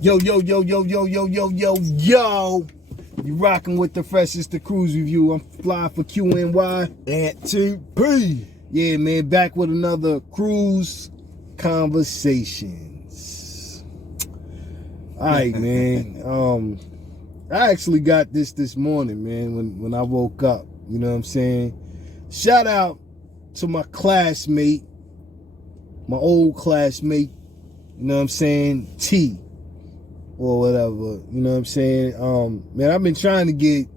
Yo. You rocking with the freshest, the Kruze review. I'm flying for QNY and TP. Yeah, man, back with another Kruze Conversations. All right, man. I actually got this morning, man, when I woke up. You know what I'm saying? Shout out to my classmate, my old classmate, you know what I'm saying, T, or whatever, you know what I'm saying? Man, I've been trying to get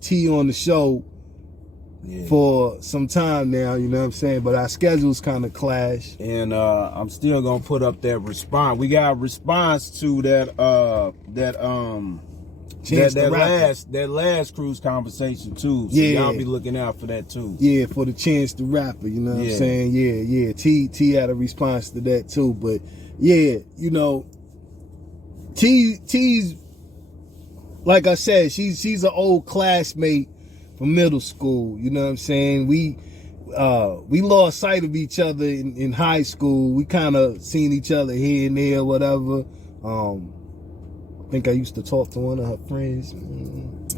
T on the show for some time now, you know what I'm saying, but our schedules kind of clash. And I'm still gonna put up that response. We got a response to that last Kruze conversation too. So y'all be looking out for that too. Yeah, for the Chance the Rapper, you know what I'm saying? Yeah. T had a response to that too. But yeah, you know, T's like I said, she's an old classmate from middle school, you know what I'm saying? We lost sight of each other in high school. We kind of seen each other here and there, whatever. I think I used to talk to one of her friends, you know,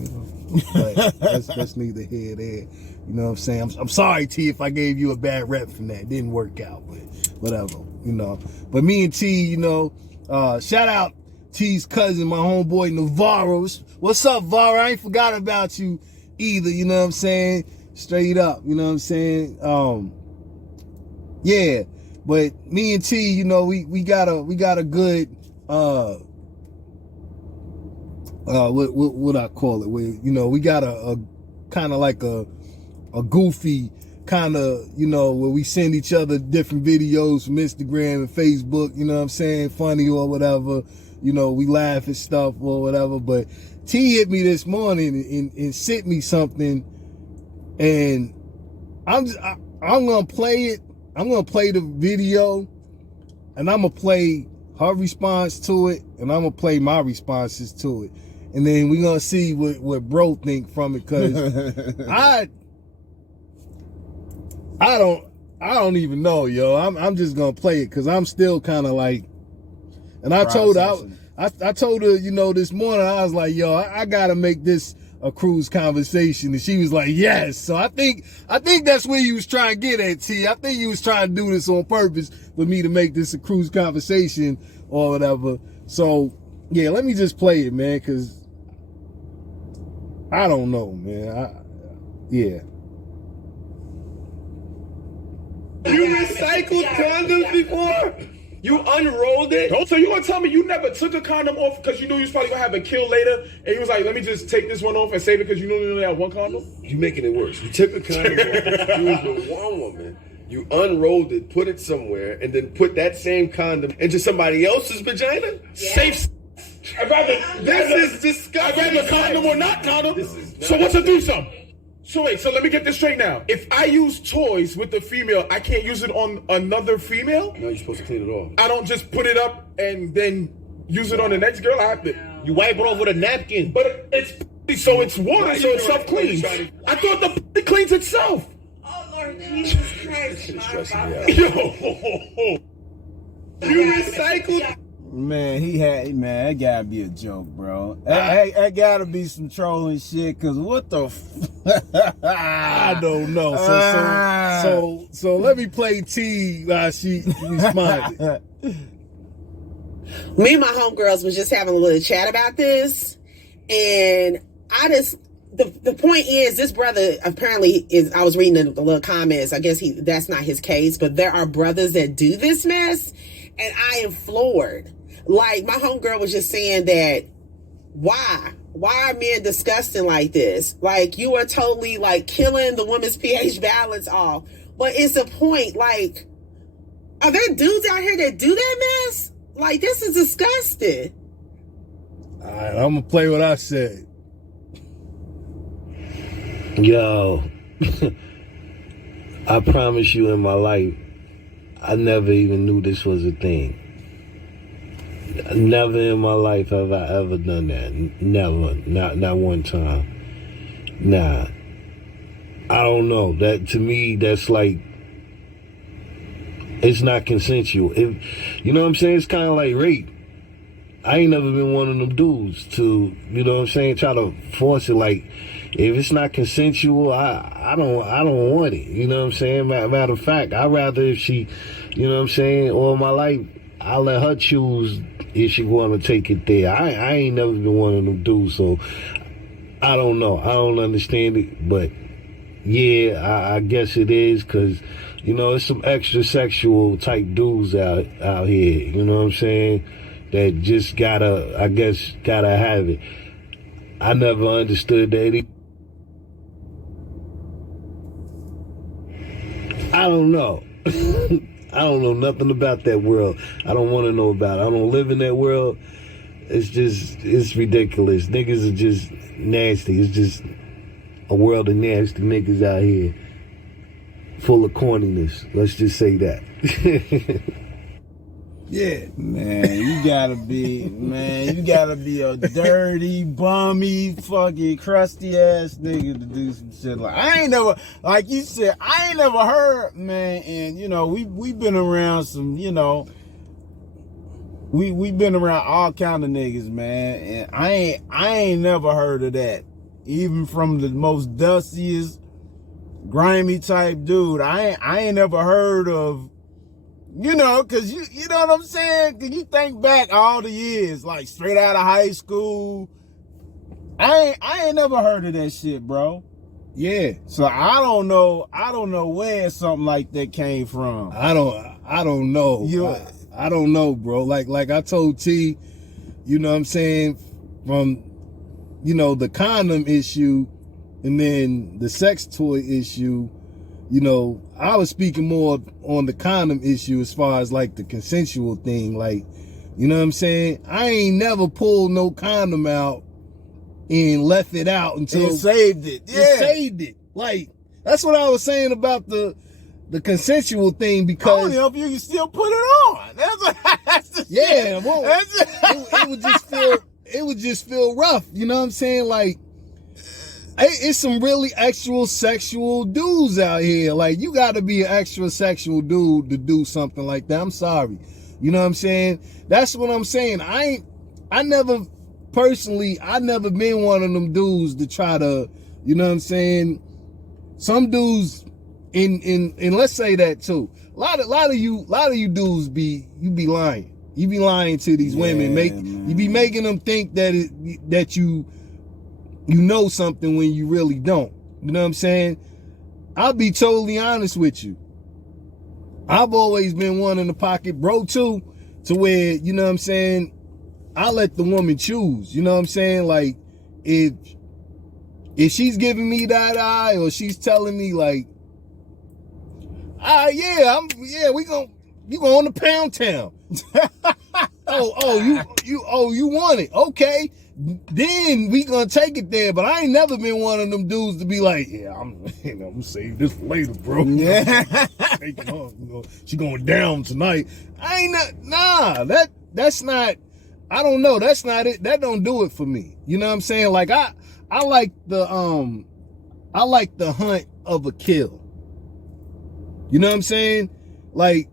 but that's neither here nor there. You know what I'm saying? I'm sorry, T, if I gave you a bad rep from that. It didn't work out, but whatever, you know. But me and T, you know, shout out T's cousin, my homeboy Navarro. What's up, Vara? I ain't forgot about you either, you know what I'm saying? Straight up, you know what I'm saying? Yeah, but me and T, you know, we got a good what I call it, where, you know, we got a kind of like a goofy kind of, you know, where we send each other different videos from Instagram and Facebook, you know what I'm saying, funny or whatever, you know, we laugh at stuff or whatever. But T hit me this morning and sent me something, and I'm gonna play it. I'm gonna play the video, and I'm gonna play her response to it, and I'm gonna play my responses to it, and then we're gonna see what bro think from it, cause I don't even know, yo. I'm just gonna play it because I'm still kind of like, and I told her, I told her, you know, this morning, I was like, yo, I gotta make this a Kruze conversation, and she was like, yes. So I think that's where you was trying to get at, T. I think you was trying to do this on purpose for me to make this a Kruze conversation or whatever. So yeah, let me just play it, man, because I don't know, man. Yeah. You recycled condoms before? You unrolled it? So you gonna tell me you never took a condom off because you knew you was probably gonna have a kill later, and you was like, let me just take this one off and save it because you knew you only had one condom? You making it worse. You took a condom off, you was with one woman, you unrolled it, put it somewhere, and then put that same condom into somebody else's vagina? Yeah. Safe. This is disgusting. I'd rather condom or not condom. So what's a threesome? So wait, so let me get this straight now. If I use toys with the female, I can't use it on another female? No, you're supposed to clean it off. I don't just put it up and then use it on the next girl. I have to. You wipe it off with a napkin. But it's so it's water, so it self-cleans. I thought the cleans itself. Oh, Lord Jesus Christ. It's stressing me out. Yo. You recycled. Man, that gotta be a joke, bro. That gotta be some trolling shit, cause what the I don't know. So let me play T while she responded. Me and my homegirls was just having a little chat about this, and the point is, this brother apparently is, I was reading the little comments, I guess that's not his case, but there are brothers that do this mess, and I am floored. Like, my homegirl was just saying that, why are men disgusting like this? Like, you are totally like killing the woman's pH balance off. But it's a point, like, are there dudes out here that do that mess? Like, this is disgusting. All right, I'm gonna play what I said. Yo, I promise you, in my life, I never even knew this was a thing. Never in my life have I ever done that. Never. Not one time. Nah. I don't know. That, to me, that's like, it's not consensual. You know what I'm saying? It's kind of like rape. I ain't never been one of them dudes to, you know what I'm saying, try to force it. Like, if it's not consensual, I don't want it. You know what I'm saying? Matter of fact, I'd rather if she, you know what I'm saying, all my life, I'll let her choose if she want to take it there. I ain't never been one of them dudes, so I don't know. I don't understand it, but yeah, I guess it is, because, you know, it's some extra sexual type dudes out here, you know what I'm saying, that just gotta have it. I never understood that. I don't know. I don't know nothing about that world. I don't want to know about it. I don't live in that world. It's ridiculous. Niggas are just nasty. It's just a world of nasty niggas out here, full of corniness. Let's just say that. Yeah, Man, you gotta be a dirty, bummy, fucking crusty ass nigga to do some shit like. I ain't never, like you said, I ain't never heard, man. And you know, we've been around some, you know, we've been around all kind of niggas, man. And I ain't never heard of that, even from the most dustiest, grimy type dude. I ain't never heard of. You know, cause you know what I'm saying? Cause you think back all the years, like straight out of high school. I ain't never heard of that shit, bro. yeah. So I don't know where something like that came from. I don't know. Yeah. I don't know, bro. Like I told T, you know what I'm saying, from, you know, the condom issue and then the sex toy issue, you know, I was speaking more on the condom issue as far as like the consensual thing. Like, you know what I'm saying? I ain't never pulled no condom out and left it out until It saved it. Yeah. it saved it. Like, that's what I was saying about the consensual thing, I because don't know if you can still put it on. That's the yeah, shit. well, it would just feel rough. You know what I'm saying? Like, it's some really extra sexual dudes out here. Like, you got to be an extra sexual dude to do something like that. I'm sorry. You know what I'm saying? That's what I'm saying. I never been one of them dudes to try to, you know what I'm saying? Some dudes and let's say that too. A lot of you dudes be lying. You be lying to these women. You be making them think that you know something when you really don't. You know what I'm saying? I'll be totally honest with you. I've always been one in the pocket bro too, to where, you know what I'm saying, I let the woman choose. You know what I'm saying? Like, if she's giving me that eye, or she's telling me like, you going to Pound Town. you want it. Okay. Then we gonna take it there. But I ain't never been one of them dudes to be like, yeah, I'm gonna save this for later, bro. Yeah. Take it off, you know, she going down tonight. That's not, I don't know, that's not it. That don't do it for me. You know what I'm saying? Like, I like the hunt of a kill. You know what I'm saying? Like,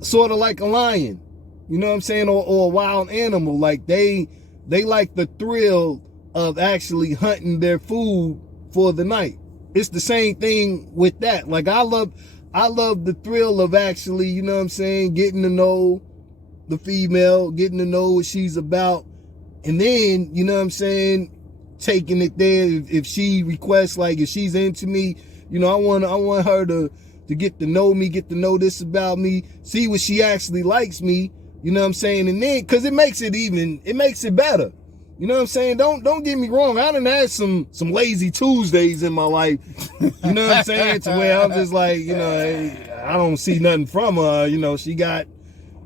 sort of like a lion. You know what I'm saying? Or a wild animal. Like, they like the thrill of actually hunting their food for the night. It's the same thing with that. Like, I love the thrill of actually, you know what I'm saying, getting to know the female, getting to know what she's about, and then, you know what I'm saying, taking it there. If she requests, like, if she's into me, you know, I want her to get to know me, get to know this about me, see what she actually likes me. You know what I'm saying? And then, cause it makes it better. You know what I'm saying? Don't get me wrong. I done had some lazy Tuesdays in my life. You know what I'm saying? To where I'm just like, you know, hey, I don't see nothing from her. You know, she got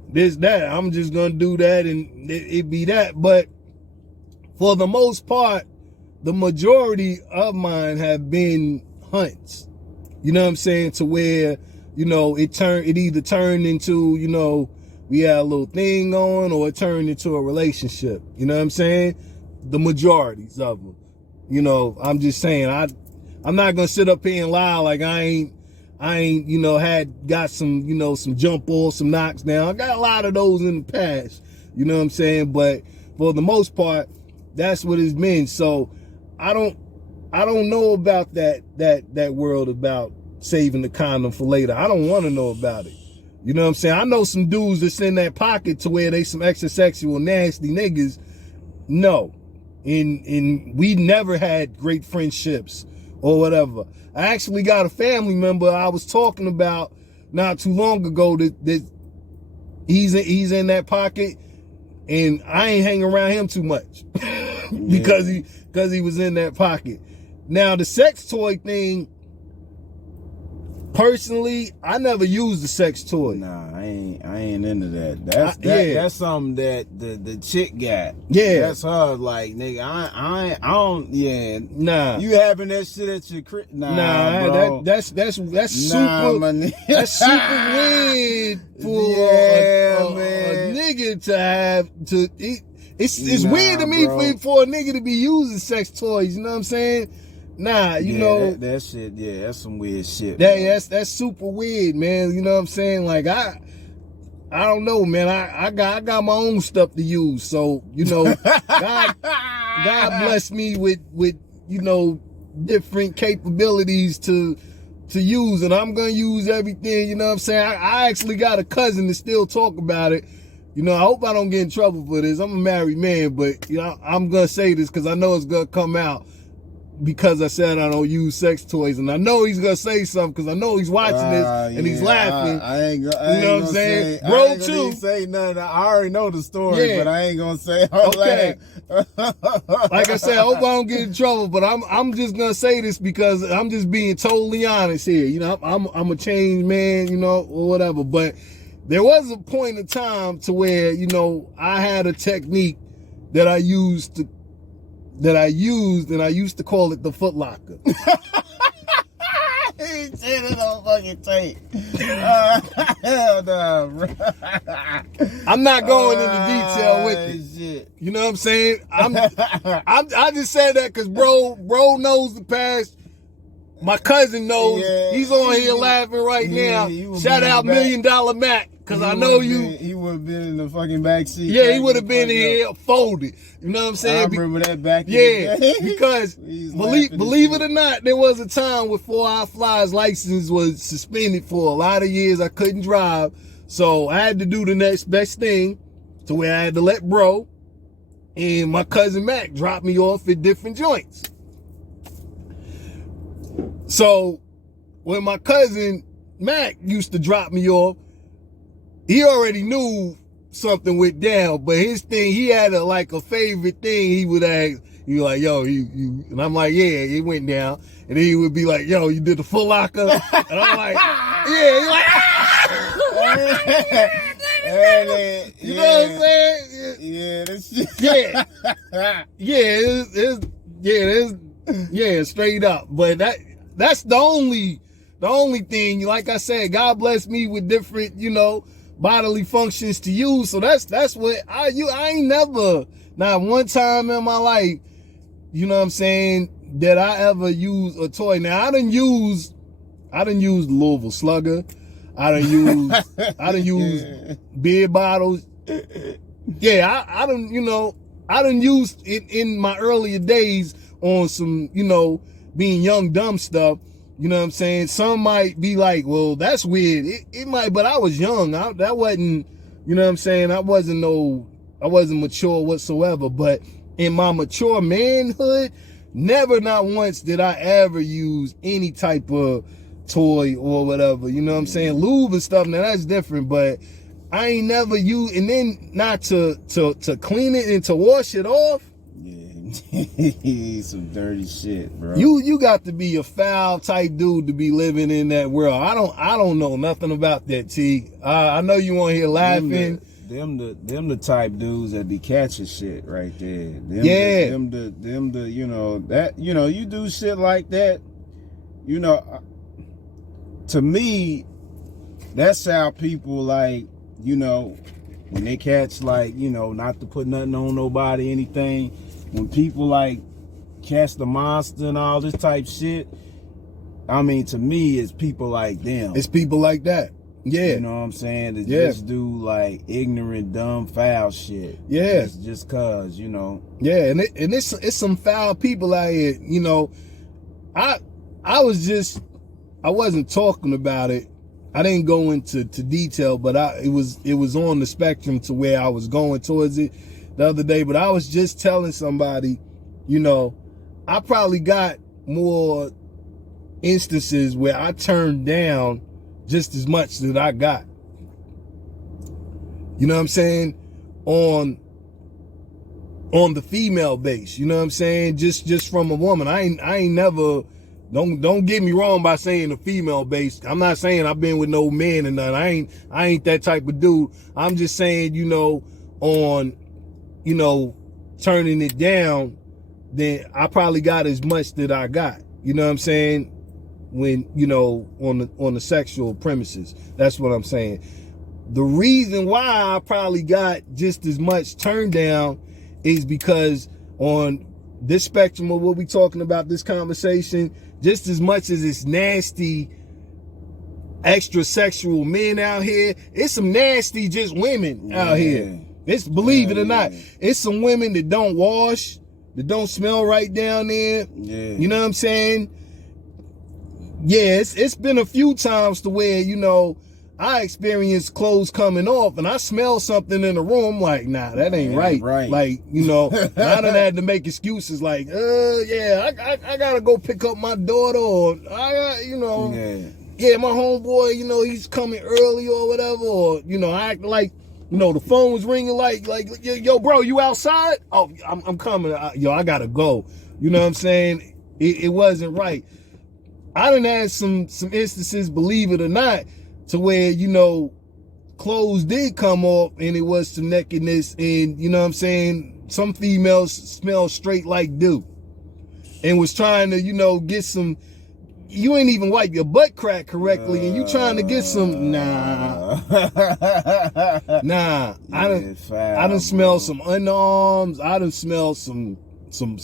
this, that. I'm just gonna do that and it be that. But for the most part, the majority of mine have been hunts. You know what I'm saying? To where, you know, it either turned into, you know, we had a little thing going, or it turned into a relationship. You know what I'm saying? The majorities of them. You know, I'm just saying, I'm not gonna sit up here and lie like I ain't, you know, got some, you know, some jump balls, some knocks down. I got a lot of those in the past. You know what I'm saying? But for the most part, that's what it's been. So I don't know about that world about saving the condom for later. I don't want to know about it. You know what I'm saying? I know some dudes that's in that pocket to where they some extra sexual nasty niggas. No. And we never had great friendships or whatever. I actually got a family member I was talking about not too long ago that he's in that pocket, and I ain't hanging around him too much because he was in that pocket. Now the sex toy thing, personally, I never used a sex toy. Nah, I ain't into that. That's something that the chick got. Yeah, that's her. Like, nigga, I don't. Yeah, nah. You having that shit at your crib? Nah, bro. That's super. That's super weird for a nigga to have to. It's weird to me for a nigga to be using sex toys. You know what I'm saying? Nah, you know that shit. Yeah, that's some weird shit. That's super weird, man. You know what I'm saying? Like I don't know, man. I got my own stuff to use. So you know, God bless me with you know different capabilities to use, and I'm gonna use everything. You know what I'm saying? I actually got a cousin that still talk about it. You know, I hope I don't get in trouble for this. I'm a married man, but you know, I'm gonna say this because I know it's gonna come out. Because I said I don't use sex toys, and I know he's gonna say something because I know he's watching this and he's laughing. I ain't you know what I'm saying? Bro, too. Say nothing. I already know the story, but I ain't gonna say. Okay. Like I said, I hope I don't get in trouble, but I'm just gonna say this because I'm just being totally honest here. You know, I'm a changed man, you know, or whatever. But there was a point in time to where you know I had a technique that I used, and I used to call it the Foot Locker. He said it on fucking tape. Hell no, bro. I'm not going into detail with it. Shit. You know what I'm saying? I just said that because bro knows the past. My cousin knows. Yeah, he's on here laughing right now. Shout out $1 Million Mac. Because I know He would have been in the fucking back seat. Yeah, he would have been here folded. You know what I'm saying? I remember that back in the day. Yeah, because believe it or not, there was a time where 4-Hour Fly's license was suspended for a lot of years. I couldn't drive. So I had to do the next best thing to where I had to let bro and my cousin Mac drop me off at different joints. So when my cousin Mac used to drop me off, he already knew something went down, but his thing, he had a favorite thing he would ask. He was like, yo, you, and I'm like, yeah, it went down. And then he would be like, yo, you did the Foot Locker? And I'm like, yeah. He's like, you know what I'm saying? Yeah, this shit. Yeah, straight up. But that's the only thing, like I said, God bless me with different, you know, bodily functions to use. So that's what I ain't never, not one time in my life, you know what I'm saying, that I ever use a toy. Now I done used Louisville Slugger. I done used beer bottles. Yeah, I done used it in my earlier days on some, you know, being young dumb stuff. You know what I'm saying? Some might be like, well, that's weird. It might, but I was young. That wasn't, you know what I'm saying? I wasn't mature whatsoever. But in my mature manhood, never, not once did I ever use any type of toy or whatever. You know what I'm saying? Lube and stuff, now that's different, but I ain't never used, and then not to clean it and to wash it off. Some dirty shit, bro. You got to be a foul type dude to be living in that world. I don't know nothing about that, T. I know you on here laughing. Them the type dudes that be catching shit right there. Them the you know that, you know, you do shit like that, you know, to me that's how people, like, you know, when they catch, like, you know, not to put nothing on nobody, anything. When people like catch the monster and all this type shit, I mean, to me, it's people like them. It's people like that. Yeah. You know what I'm saying? To Yeah. just do like ignorant, dumb, foul shit. Yeah. Just cause, you know. Yeah, and it's some foul people out here. You know, I wasn't talking about it. I didn't go into detail, but it was on the spectrum to where I was going towards it the other day. But I was just telling somebody, you know, I probably got more instances where I turned down just as much that I got. You know what I'm saying? On the female base, you know what I'm saying? Just from a woman. I ain't never, don't get me wrong by saying the female base. I'm not saying I've been with no men and nothing. I ain't that type of dude. I'm just saying, you know, on, you know, turning it down, then I probably got as much that I got. You know what I'm saying? When, you know, on the sexual premises. That's what I'm saying. The reason why I probably got just as much turned down is because on this spectrum of what we talking about, this conversation, just as much as it's nasty, extra sexual men out here, it's some nasty just women out here. It's, believe it or not, it's some women that don't wash, that don't smell right down there. Yeah. You know what I'm saying? Yeah, it's been a few times to where, you know, I experienced clothes coming off and I smell something in the room, like, nah, that ain't right. Like, you know, I done had to make excuses like, yeah, I gotta go pick up my daughter, or I got, you know, yeah, my homeboy, you know, he's coming early or whatever, or, you know, I act like, you know, the phone was ringing like, yo, bro, you outside? Oh, I'm coming. Yo, I gotta go. You know what I'm saying? It wasn't right. I done had some instances, believe it or not, to where, you know, clothes did come off and it was some nakedness, and, you know what I'm saying, some females smell straight like dew and was trying to, you know, get some, you ain't even wipe your butt crack correctly and you trying to get some, nah. I done smell some underarms, I done smell some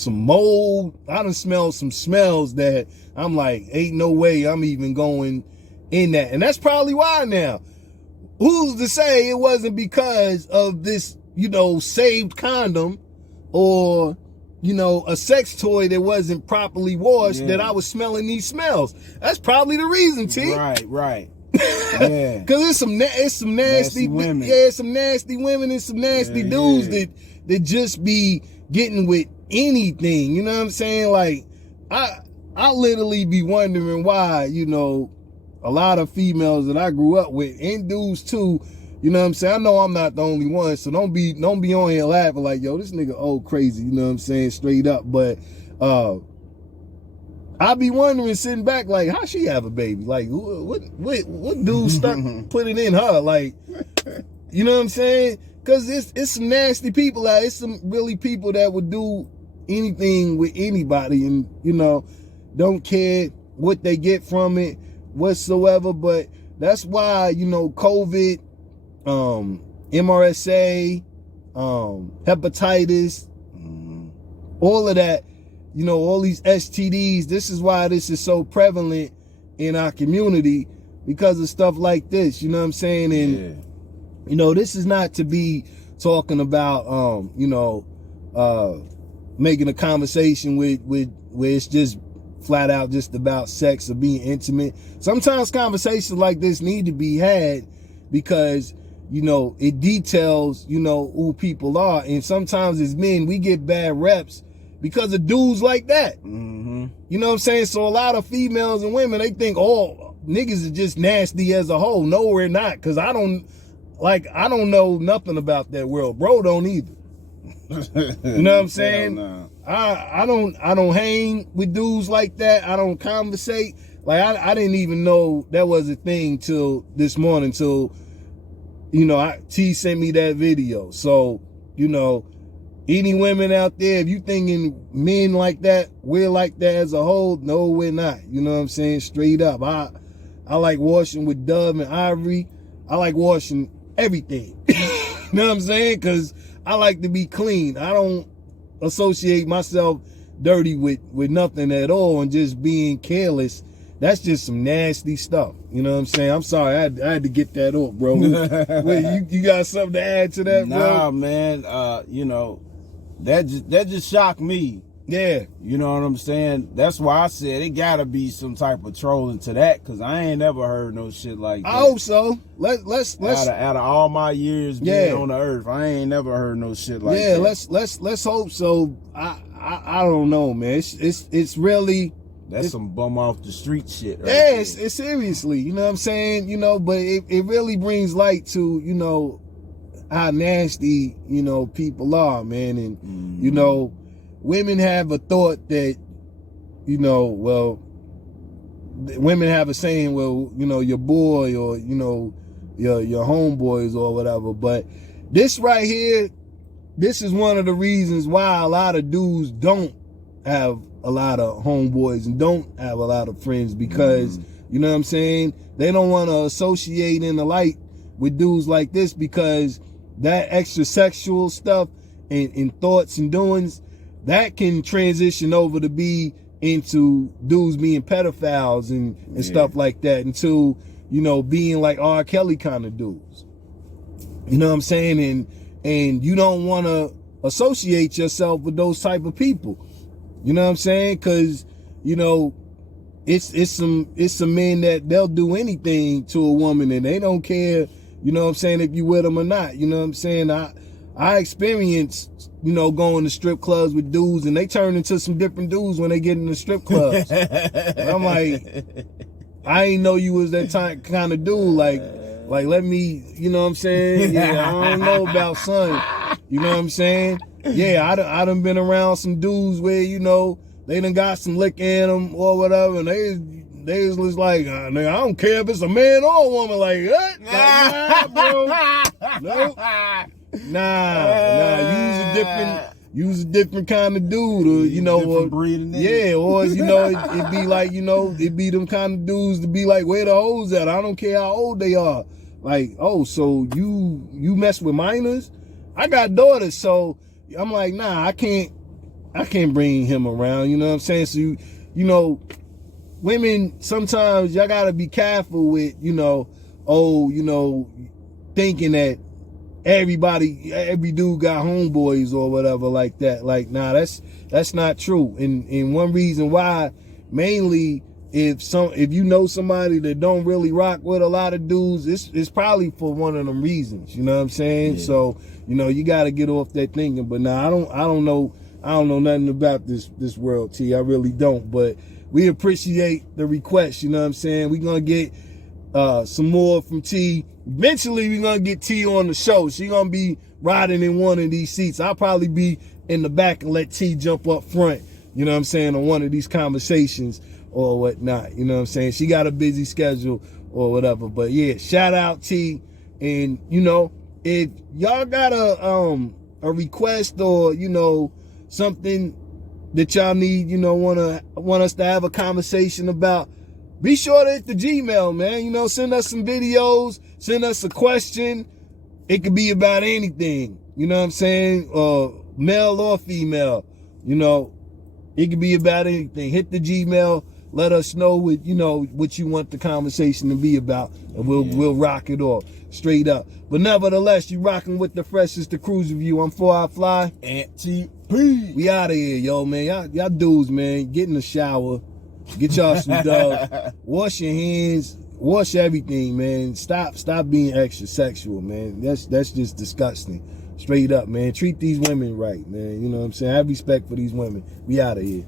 mold, I done smell some smells that I'm like, ain't no way I'm even going in that. And that's probably why now. Who's to say it wasn't because of this, you know, saved condom or, you know, a sex toy that wasn't properly washed that I was smelling these smells. That's probably the reason, T. Right. Yeah. Cause it's some nasty women. Yeah, some nasty women and some nasty dudes that just be getting with anything. You know what I'm saying? Like, I literally be wondering why, you know, a lot of females that I grew up with, and dudes too, you know what I'm saying? I know I'm not the only one, so don't be on here laughing like, yo, this nigga old crazy, you know what I'm saying, straight up. But I be wondering, sitting back, like, how she have a baby? Like, what dude stuck put it in her? Like, you know what I'm saying? Because it's some nasty people out. It's some really people that would do anything with anybody, and, you know, don't care what they get from it whatsoever. But that's why, you know, COVID, MRSA, hepatitis, all of that, you know, all these STDs, this is why this is so prevalent in our community, because of stuff like this, you know what I'm saying? And you know, this is not to be talking about you know, making a conversation with where it's just flat out just about sex or being intimate. Sometimes conversations like this need to be had because, you know, it details, you know, who people are. And sometimes as men, we get bad reps because of dudes like that. You know what I'm saying? So a lot of females and women, they think, oh, niggas are just nasty as a whole. No, we're not. Cause I don't know nothing about that world. Bro don't either. You know what I'm saying? No. I don't hang with dudes like that. I don't conversate. Like, I didn't even know that was a thing till this morning, till, you know, T sent me that video. So, you know, any women out there, if you thinking men like that, we're like that as a whole, no, we're not. You know what I'm saying? Straight up. I like washing with Dove and Ivory. I like washing everything. You know what I'm saying? Because I like to be clean. I don't associate myself dirty with nothing at all, and just being careless that's just some nasty stuff. You know what I'm saying? I'm sorry, I had to get that off, bro. Wait, you got something to add to that, bro? Nah, man. You know, that just shocked me. Yeah. You know what I'm saying? That's why I said it gotta be some type of trolling to that, cause I ain't never heard no shit like that. I hope so. Let's out of all my years being on the earth, I ain't never heard no shit like that. Yeah, let's hope so. I don't know, man. It's really, that's some bum off the street shit. Right yeah, there. it's seriously, you know what I'm saying? You know, but it really brings light to, you know, how nasty, you know, people are, man. And you know, women have a thought that, you know, well, women have a saying, well, you know, your boy or, you know, your homeboys or whatever. But this right here, this is one of the reasons why a lot of dudes don't have a lot of homeboys and don't have a lot of friends, because, you know what I'm saying, they don't want to associate in the light with dudes like this, because that extra sexual stuff and thoughts and doings, that can transition over to be into dudes being pedophiles and stuff like that, into, you know, being like R. Kelly kind of dudes. You know what I'm saying? And you don't want to associate yourself with those type of people. You know what I'm saying? Because, you know, it's some men that they'll do anything to a woman and they don't care, you know what I'm saying, if you with them or not. You know what I'm saying? I experienced, you know, going to strip clubs with dudes, and they turn into some different dudes when they get in the strip clubs. And I'm like, I ain't know you was that kind of dude. Like, let me, you know what I'm saying? Yeah, I don't know about son. You know what I'm saying? Yeah, I done been around some dudes where, you know, they done got some lick in them or whatever, and they was just like, nigga, I don't care if it's a man or a woman. Like, what? Like, nah, bro. Nope. Nah. Use a different kind of dude, or, you know, or breed. Yeah, or, you know, it'd be like, you know, it'd be them kind of dudes to be like, where the hoes at? I don't care how old they are. Like, oh, so you mess with minors? I got daughters, so I'm like, nah, I can't bring him around. You know what I'm saying? So you know, women, sometimes y'all gotta be careful with, you know, thinking that every dude got homeboys or whatever like that. Like, nah, that's not true. And one reason why, mainly, if you know somebody that don't really rock with a lot of dudes, it's probably for one of them reasons. You know what I'm saying? Yeah. So, you know, you got to get off that thinking. But nah, I don't know nothing about this world, T. I really don't. But we appreciate the request. You know what I'm saying? We're gonna get some more from T. Eventually, we're gonna get T on the show. She's gonna be riding in one of these seats. I'll probably be in the back and let T jump up front. You know what I'm saying, on one of these conversations or whatnot. You know what I'm saying? She got a busy schedule or whatever. But yeah, shout out T. And, you know, if y'all got a request or, you know, something that y'all need, you know, want us to have a conversation about, be sure to hit the Gmail, man. You know, send us some videos, send us a question. It could be about anything. You know what I'm saying? Male or female. You know, it could be about anything. Hit the Gmail. Let us know what you want the conversation to be about, and we'll rock it off straight up. But nevertheless, you rocking with the freshest, the Kruze Review. I'm 4 Fly. And TP. We out of here, yo, man. Y'all dudes, man, get in the shower, get y'all some Dove, wash your hands, wash everything, man. Stop being extra sexual, man. That's just disgusting. Straight up, man. Treat these women right, man. You know what I'm saying? Have respect for these women. We out of here.